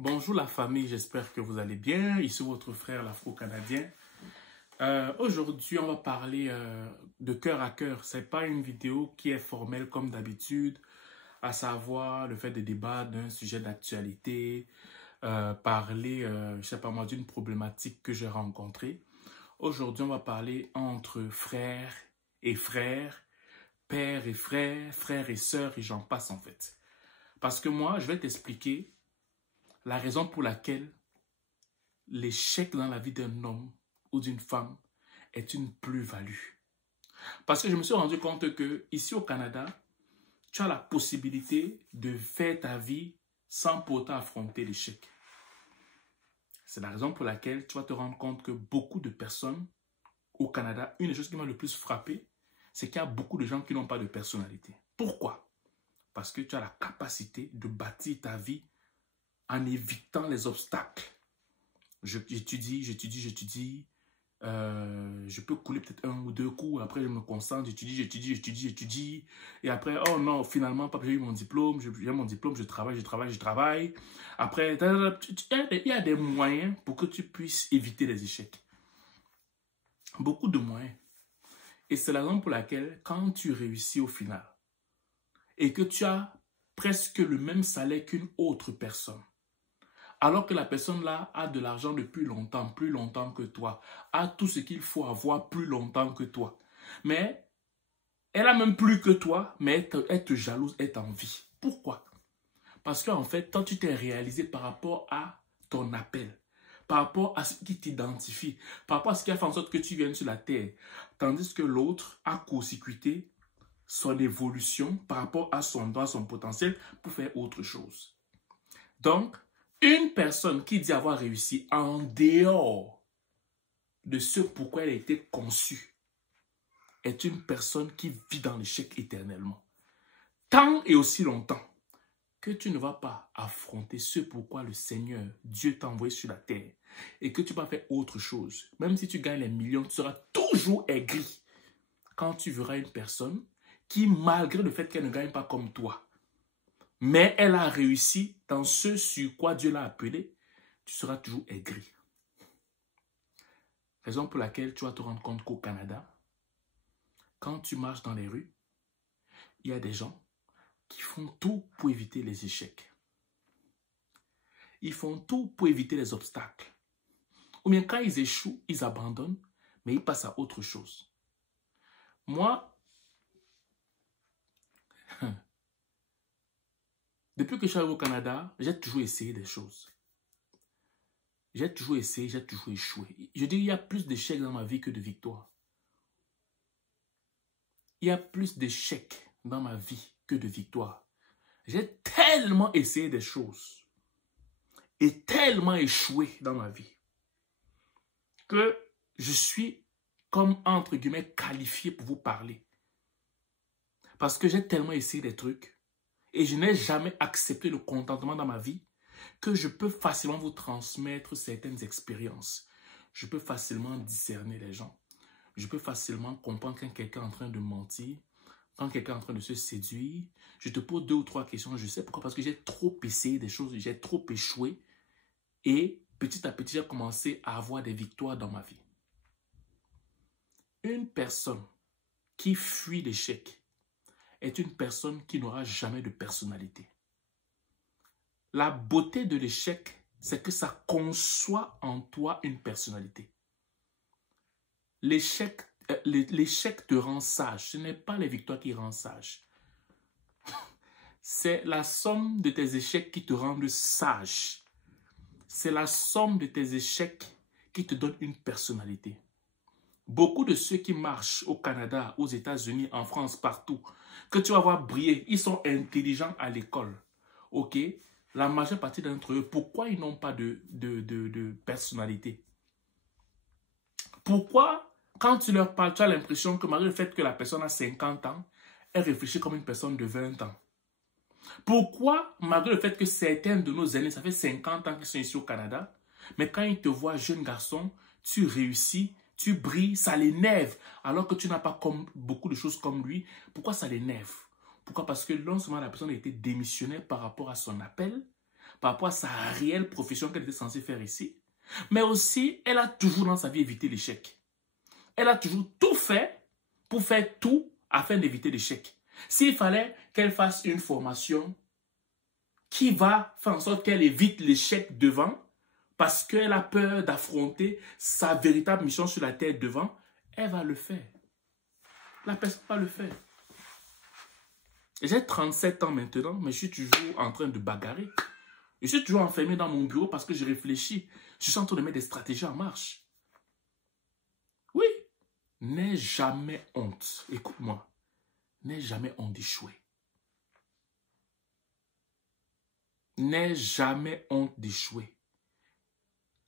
Bonjour la famille, j'espère que vous allez bien. Ici votre frère l'Afro-Canadien. Aujourd'hui, on va parler de cœur à cœur. Ce n'est pas une vidéo qui est formelle comme d'habitude, à savoir le fait de débattre d'un sujet d'actualité, parler, je sais pas moi, d'une problématique que j'ai rencontrée. Aujourd'hui, on va parler entre frères et frères, père et frère, frères et sœurs et j'en passe en fait. Parce que moi, je vais t'expliquer la raison pour laquelle l'échec dans la vie d'un homme ou d'une femme est une plus-value. Parce que je me suis rendu compte que ici au Canada, tu as la possibilité de faire ta vie sans pourtant affronter l'échec. C'est la raison pour laquelle tu vas te rendre compte que beaucoup de personnes au Canada, une des choses qui m'a le plus frappé, c'est qu'il y a beaucoup de gens qui n'ont pas de personnalité. Pourquoi? Parce que tu as la capacité de bâtir ta vie en évitant les obstacles. J'étudie, je peux couler peut-être 1 ou 2 cours, après je me concentre, j'étudie, et après, oh non, finalement, j'ai eu mon diplôme, je travaille. Après, il y a des moyens pour que tu puisses éviter les échecs. Beaucoup de moyens. Et c'est la raison pour laquelle, quand tu réussis au final, et que tu as presque le même salaire qu'une autre personne, alors que la personne-là a de l'argent depuis longtemps, plus longtemps que toi, a tout ce qu'il faut avoir plus longtemps que toi. Mais elle a même plus que toi, mais elle te jalouse, elle t'envie. Pourquoi? Parce qu'en fait, quand tu t'es réalisé par rapport à ton appel, par rapport à ce qui t'identifie, par rapport à ce qui a fait en sorte que tu viennes sur la terre, tandis que l'autre a court-circuité son évolution par rapport à son droit, son potentiel pour faire autre chose. Donc, une personne qui dit avoir réussi en dehors de ce pourquoi elle a été conçue est une personne qui vit dans l'échec éternellement. Tant et aussi longtemps que tu ne vas pas affronter ce pourquoi le Seigneur, Dieu t'a envoyé sur la terre et que tu vas faire autre chose, même si tu gagnes les millions, tu seras toujours aigri quand tu verras une personne qui, malgré le fait qu'elle ne gagne pas comme toi, mais elle a réussi dans ce sur quoi Dieu l'a appelé, tu seras toujours aigri. Raison pour laquelle tu vas te rendre compte qu'au Canada, quand tu marches dans les rues, il y a des gens qui font tout pour éviter les échecs. Ils font tout pour éviter les obstacles. Ou bien quand ils échouent, ils abandonnent, mais ils passent à autre chose. Moi, depuis que je suis arrivé au Canada, j'ai toujours essayé des choses. J'ai toujours essayé, j'ai toujours échoué. Je dis, il y a plus d'échecs dans ma vie que de victoires. Il y a plus d'échecs dans ma vie que de victoires. J'ai tellement essayé des choses et tellement échoué dans ma vie que je suis comme, entre guillemets, qualifié pour vous parler. Parce que j'ai tellement essayé des trucs et je n'ai jamais accepté le contentement dans ma vie que je peux facilement vous transmettre certaines expériences. Je peux facilement discerner les gens. Je peux facilement comprendre quand quelqu'un est en train de mentir, quand quelqu'un est en train de se séduire. Je te pose 2 ou 3 questions. Je sais pourquoi. Parce que j'ai trop essayé des choses, j'ai trop échoué. Et petit à petit, j'ai commencé à avoir des victoires dans ma vie. Une personne qui fuit l'échec est une personne qui n'aura jamais de personnalité. La beauté de l'échec, c'est que ça conçoit en toi une personnalité. L'échec te rend sage. Ce n'est pas les victoires qui rendent sage. C'est la somme de tes échecs qui te rendent sage. C'est la somme de tes échecs qui te donne une personnalité. Beaucoup de ceux qui marchent au Canada, aux États-Unis, en France, partout, que tu vas voir briller, ils sont intelligents à l'école. Ok? La majeure partie d'entre eux, pourquoi ils n'ont pas de personnalité? Pourquoi, quand tu leur parles, tu as l'impression que malgré le fait que la personne a 50 ans, elle réfléchit comme une personne de 20 ans? Pourquoi, malgré le fait que certains de nos aînés, ça fait 50 ans qu'ils sont ici au Canada, mais quand ils te voient jeune garçon, tu réussis, tu brilles, ça l'énerve, alors que tu n'as pas beaucoup de choses comme lui. Pourquoi ça l'énerve? Pourquoi? Parce que non seulement la personne a été démissionnaire par rapport à son appel, par rapport à sa réelle profession qu'elle était censée faire ici. Mais aussi, elle a toujours dans sa vie évité l'échec. Elle a toujours tout fait pour faire tout afin d'éviter l'échec. S'il fallait qu'elle fasse une formation qui va faire en sorte qu'elle évite l'échec devant, parce qu'elle a peur d'affronter sa véritable mission sur la terre devant, elle va le faire. La personne va le faire. J'ai 37 ans maintenant, mais je suis toujours en train de bagarrer. Je suis toujours enfermé dans mon bureau parce que je réfléchis. Je suis en train de mettre des stratégies en marche. Oui. N'aie jamais honte. Écoute-moi. N'aie jamais honte d'échouer. N'aie jamais honte d'échouer.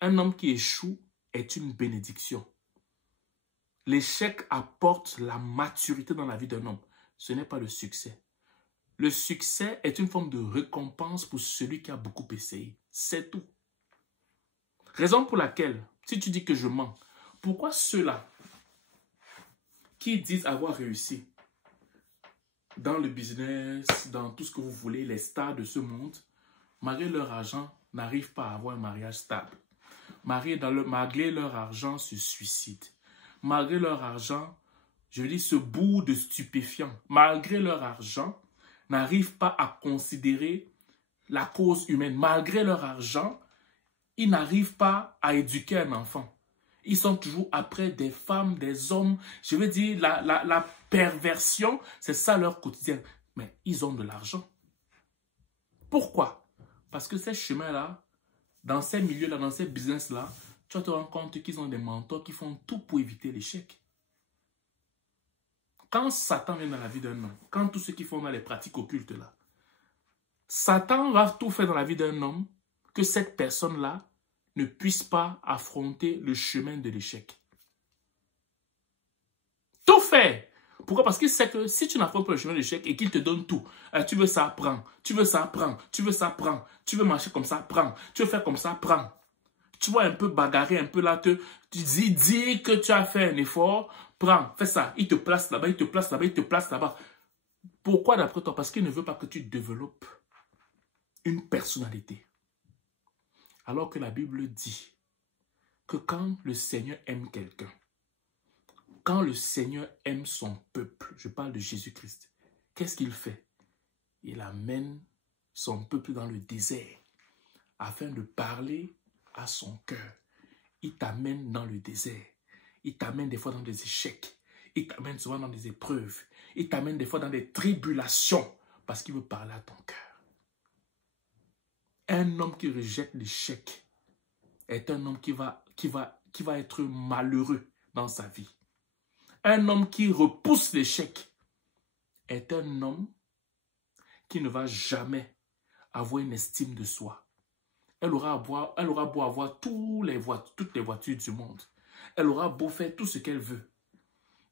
Un homme qui échoue est une bénédiction. L'échec apporte la maturité dans la vie d'un homme. Ce n'est pas le succès. Le succès est une forme de récompense pour celui qui a beaucoup essayé. C'est tout. Raison pour laquelle, si tu dis que je mens, pourquoi ceux-là qui disent avoir réussi dans le business, dans tout ce que vous voulez, les stars de ce monde, malgré leur argent, n'arrivent pas à avoir un mariage stable. Malgré leur argent, se suicident. Malgré leur argent, je dis ce bout de stupéfiant, malgré leur argent, n'arrivent pas à considérer la cause humaine. Malgré leur argent, ils n'arrivent pas à éduquer un enfant. Ils sont toujours après des femmes, des hommes. Je veux dire, la perversion, c'est ça leur quotidien. Mais ils ont de l'argent. Pourquoi? Parce que ces chemins-là, dans ces milieux-là, dans ces business-là, tu vas te rendre compte qu'ils ont des mentors qui font tout pour éviter l'échec. Quand Satan vient dans la vie d'un homme, quand tous ceux qui font dans les pratiques occultes là, Satan va tout faire dans la vie d'un homme que cette personne-là ne puisse pas affronter le chemin de l'échec. Tout faire. Pourquoi? Parce qu'il sait que si tu n'affrontes pas le chemin de l'échec et qu'il te donne tout, tu veux ça, prends. Tu veux ça, prends. Tu veux ça, prends. Tu veux marcher comme ça, prends. Tu veux faire comme ça, prends. Tu vois un peu bagarrer, un peu là, tu dis que tu as fait un effort, prends, fais ça. Il te place là-bas, il te place là-bas, il te place là-bas. Pourquoi d'après toi? Parce qu'il ne veut pas que tu développes une personnalité. Alors que la Bible dit que quand le Seigneur aime quelqu'un, quand le Seigneur aime son peuple, je parle de Jésus-Christ, qu'est-ce qu'il fait? Il amène son peuple dans le désert afin de parler à son cœur. Il t'amène dans le désert. Il t'amène des fois dans des échecs. Il t'amène souvent dans des épreuves. Il t'amène des fois dans des tribulations parce qu'il veut parler à ton cœur. Un homme qui rejette l'échec est un homme qui va être malheureux dans sa vie. Un homme qui repousse l'échec est un homme qui ne va jamais avoir une estime de soi. Elle aura beau avoir toutes les voitures du monde. Elle aura beau faire tout ce qu'elle veut.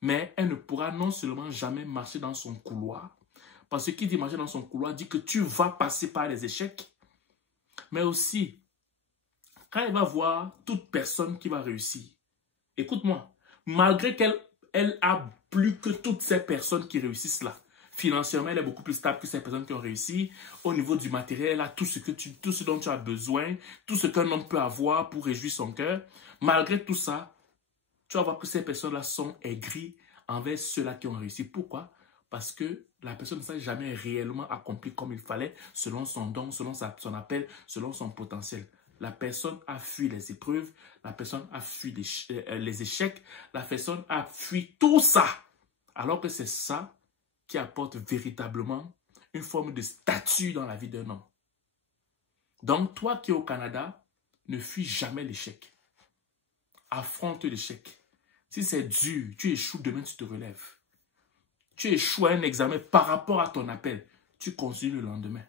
Mais elle ne pourra non seulement jamais marcher dans son couloir, parce que qui dit marcher dans son couloir dit que tu vas passer par les échecs, mais aussi, quand elle va voir toute personne qui va réussir, écoute-moi, malgré qu'elle a plus que toutes ces personnes qui réussissent là, financièrement, elle est beaucoup plus stable que ces personnes qui ont réussi. Au niveau du matériel, elle a tout ce dont tu as besoin, tout ce qu'un homme peut avoir pour réjouir son cœur. Malgré tout ça, tu vas voir que ces personnes-là sont aigries envers ceux-là qui ont réussi. Pourquoi? Parce que la personne ne s'est jamais réellement accomplie comme il fallait, selon son don, selon son appel, selon son potentiel. La personne a fui les épreuves, la personne a fui les échecs, la personne a fui tout ça. Alors que c'est ça qui apporte véritablement une forme de statut dans la vie d'un homme. Donc, toi qui es au Canada, ne fuis jamais l'échec. Affronte l'échec. Si c'est dur, tu échoues, demain tu te relèves. Tu échoues à un examen par rapport à ton appel, tu continues le lendemain.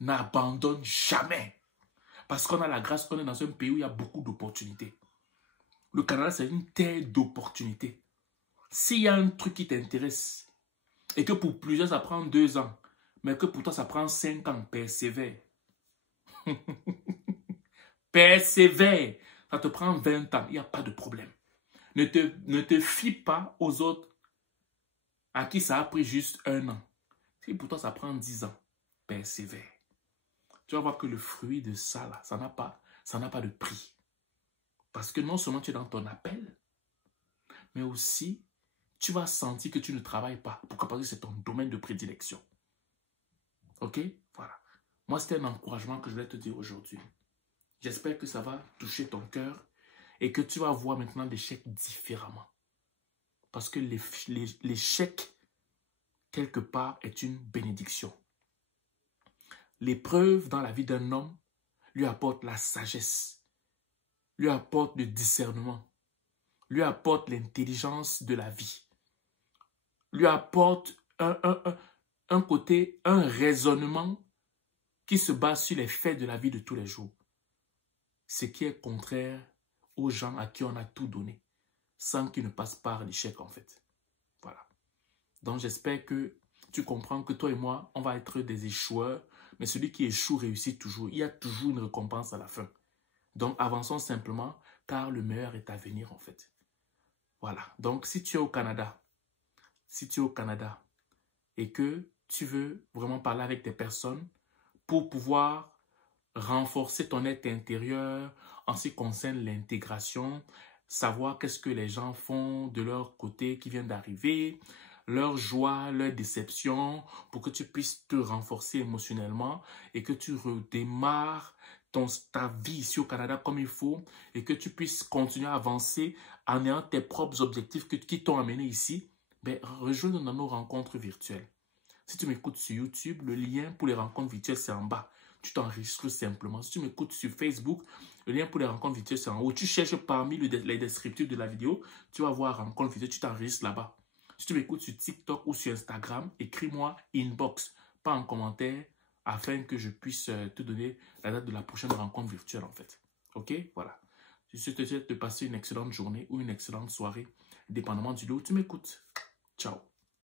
N'abandonne jamais. Parce qu'on a la grâce, on est dans un pays où il y a beaucoup d'opportunités. Le Canada, c'est une terre d'opportunités. S'il y a un truc qui t'intéresse, et que pour plusieurs, ça prend 2 ans, mais que pour toi, ça prend 5 ans, persévère. Persévère. Ça te prend 20 ans, il n'y a pas de problème. Ne te fie pas aux autres à qui ça a pris juste 1 an. Si pour toi, ça prend 10 ans, persévère. tu vas voir que le fruit de ça, là, ça n'a pas de prix. Parce que non seulement tu es dans ton appel, mais aussi, tu vas sentir que tu ne travailles pas. Pourquoi? Parce que c'est ton domaine de prédilection. Ok? Voilà. Moi, c'était un encouragement que je voulais te dire aujourd'hui. J'espère que ça va toucher ton cœur et que tu vas voir maintenant l'échec différemment. Parce que l'échec, quelque part, est une bénédiction. L'épreuve dans la vie d'un homme lui apporte la sagesse, lui apporte le discernement, lui apporte l'intelligence de la vie, lui apporte un côté, un raisonnement qui se base sur les faits de la vie de tous les jours. Ce qui est contraire aux gens à qui on a tout donné, sans qu'ils ne passent par l'échec en fait. Voilà. Donc j'espère que tu comprends que toi et moi, on va être des échoueurs, mais celui qui échoue réussit toujours. Il y a toujours une récompense à la fin. Donc avançons simplement, car le meilleur est à venir en fait. Voilà. Donc si tu es au Canada, et que tu veux vraiment parler avec des personnes pour pouvoir renforcer ton être intérieur en ce qui concerne l'intégration, savoir qu'est-ce que les gens font de leur côté qui viennent d'arriver, leur joie, leur déception, pour que tu puisses te renforcer émotionnellement et que tu redémarres ta vie ici au Canada comme il faut et que tu puisses continuer à avancer en ayant tes propres objectifs qui t'ont amené ici, ben, rejoins-nous dans nos rencontres virtuelles. Si tu m'écoutes sur YouTube, le lien pour les rencontres virtuelles, c'est en bas. Tu t'enregistres simplement. Si tu m'écoutes sur Facebook, le lien pour les rencontres virtuelles, c'est en haut. Tu cherches parmi les descriptifs de la vidéo, tu vas voir rencontre virtuelle, tu t'enregistres là-bas. Si tu m'écoutes sur TikTok ou sur Instagram, écris-moi inbox, pas en commentaire, afin que je puisse te donner la date de la prochaine rencontre virtuelle en fait. Ok? Voilà. Je te souhaite de passer une excellente journée ou une excellente soirée, dépendamment du lieu où tu m'écoutes. Ciao.